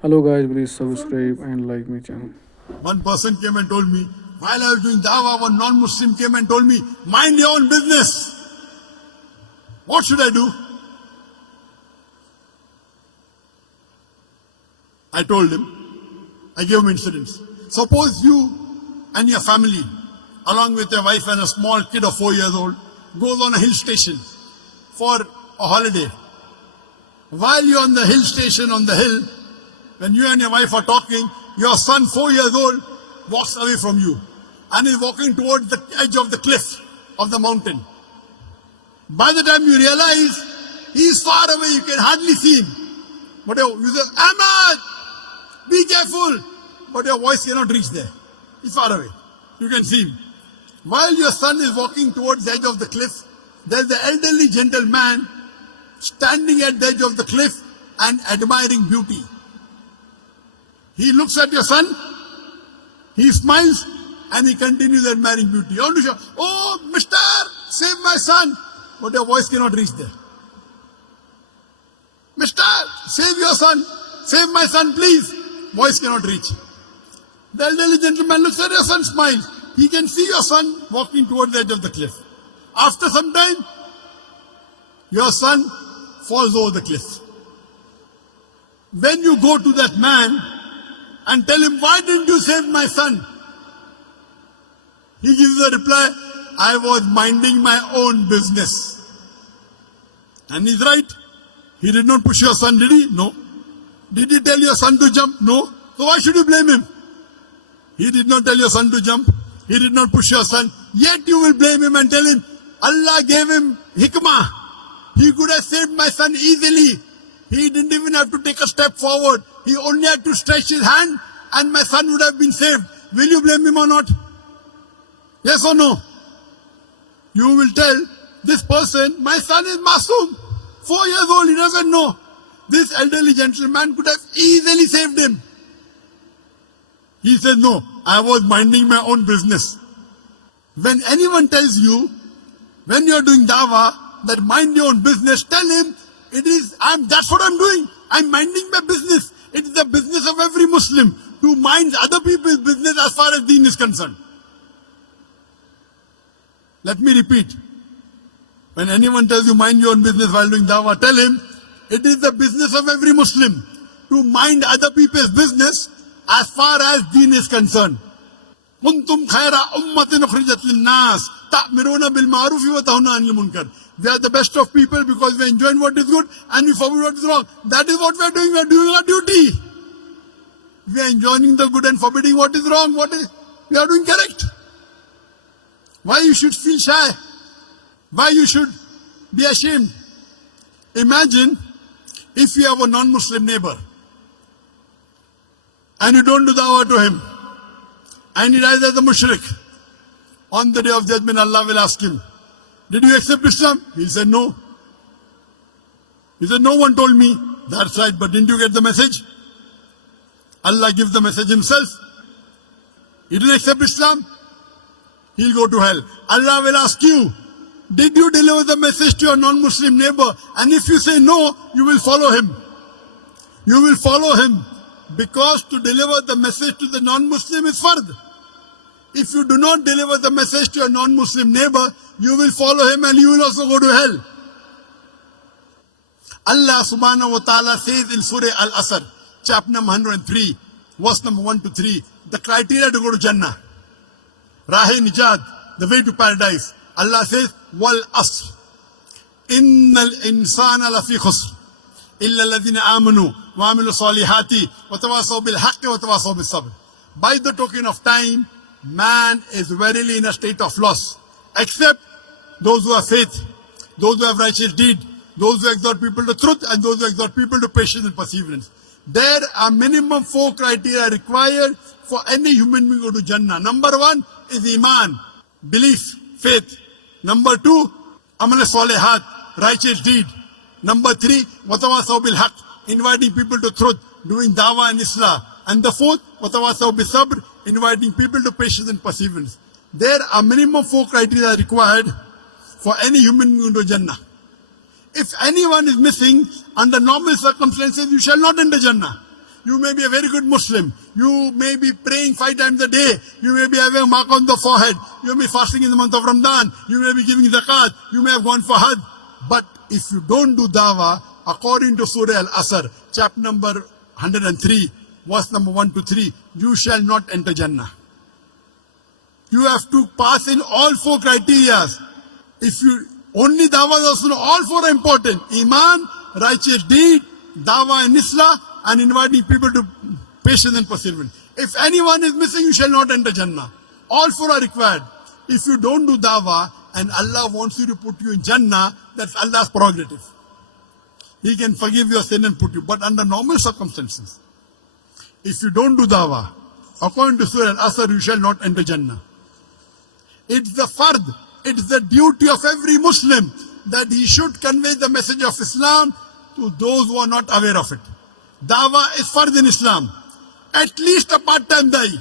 Hello guys, please subscribe and like my channel. One person came and told me, while I was doing dawah, one non-Muslim came and told me, mind your own business. What should I do? I told him, I gave him incidents. Suppose you and your family, along with your wife and a small kid of 4 years old, goes on a hill station for a holiday. While you're on the hill station, on the hill, when you and your wife are talking, your son, 4 years old, walks away from you and is walking towards the edge of the cliff of the mountain. By the time you realize he is far away, you can hardly see him. But you say, Ahmad, be careful. But your voice cannot reach there. He's far away. You can see him. While your son is walking towards the edge of the cliff, there's the elderly gentleman standing at the edge of the cliff and admiring beauty. He looks at your son, he smiles, and he continues admiring beauty. You want to show, oh, mister, save my son. But your voice cannot reach there. Mister, save your son. Save my son, please. Voice cannot reach. The elderly gentleman looks at your son, smiles. He can see your son walking towards the edge of the cliff. After some time, your son falls over the cliff. When you go to that man and tell him, why didn't you save my son? He gives the reply, I was minding my own business. And he's right. He did not push your son, did he? No. Did he tell your son to jump? No. So why should you blame him? He did not tell your son to jump. He did not push your son. Yet you will blame him and tell him, Allah gave him hikmah. He could have saved my son easily. He didn't even have to take a step forward. He only had to stretch his hand and my son would have been saved. Will you blame him or not? Yes or no? You will tell this person, my son is masoom. 4 years old, he doesn't know. This elderly gentleman could have easily saved him. He said, no, I was minding my own business. When anyone tells you, when you're doing dawah, that mind your own business, tell him, that's what I'm doing. I'm minding my business. It is the business of every Muslim to mind other people's business as far as deen is concerned. Let me repeat. When anyone tells you mind your own business while doing dawah, tell him, it is the business of every Muslim to mind other people's business as far as deen is concerned. كنتم خير أمة أخرجت للناس تأمرون بالمعروف وتنهون عن المنكر. We are the best of people because we enjoy what is good and we forbid what is wrong. That is what we are doing. We are doing our duty. We are enjoying the good and forbidding what is wrong. We are doing correct. Why you should feel shy? Why you should be ashamed? Imagine if you have a non-Muslim neighbor and you don't do dawah to him and he dies as a mushrik. On the day of judgment, Allah will ask him, did you accept Islam? He said, no. He said, no one told me. That's right, but didn't you get the message? Allah gives the message himself. He didn't accept Islam. He'll go to hell. Allah will ask you, did you deliver the message to your non-Muslim neighbor? And if you say no, you will follow him. You will follow him because to deliver the message to the non-Muslim is fard. If you do not deliver the message to your non-Muslim neighbor, you will follow him and you will also go to hell. Allah subhanahu wa ta'ala says in Surah Al-Asr, chapter number 103, verse number 1 to 3, the criteria to go to Jannah. Rahe Nijad, the way to paradise. Allah says, Wal Asr. Innal insana lafi khusr. Illa alladhina amanu wa amilu salihati wa tawasaw bil haqqi wa tawasaw bis sabr. By the token of time, man is verily in a state of loss. Except those who have faith, those who have righteous deed, those who exhort people to truth, and those who exhort people to patience and perseverance. There are minimum 4 criteria required for any human being to go to Jannah. Number 1 is Iman, belief, faith. Number 2, Amal Salihat, righteous deed. Number 3, Watawasaw bil Haq, inviting people to truth, doing dawah and islah. And the 4th, Watawasaw bil Sabr, inviting people to patience and perseverance. There are minimum 4 criteria required for any human being to Jannah. If anyone is missing, under normal circumstances, you shall not enter Jannah. You may be a very good Muslim. You may be praying 5 times a day. You may be having a mark on the forehead. You may be fasting in the month of Ramadan. You may be giving zakat. You may have gone for Hajj. But if you don't do dawah, according to Surah Al-Asr, chapter number 103, verse number 1 to 3, you shall not enter Jannah. You have to pass in all 4 criteria. If you only dawah, also all 4 are important. Iman, righteous deed, dawah and islah, and inviting people to patience and perseverance. If anyone is missing, you shall not enter Jannah. All 4 are required. If you don't do dawah and Allah wants you to put you in Jannah, that's Allah's prerogative. He can forgive your sin and put you. But under normal circumstances, if you don't do dawah, according to Surah Al-Asr, you shall not enter Jannah. It's the fard, it's the duty of every Muslim that he should convey the message of Islam to those who are not aware of it. Dawah is fard in Islam. At least a part-time da'i.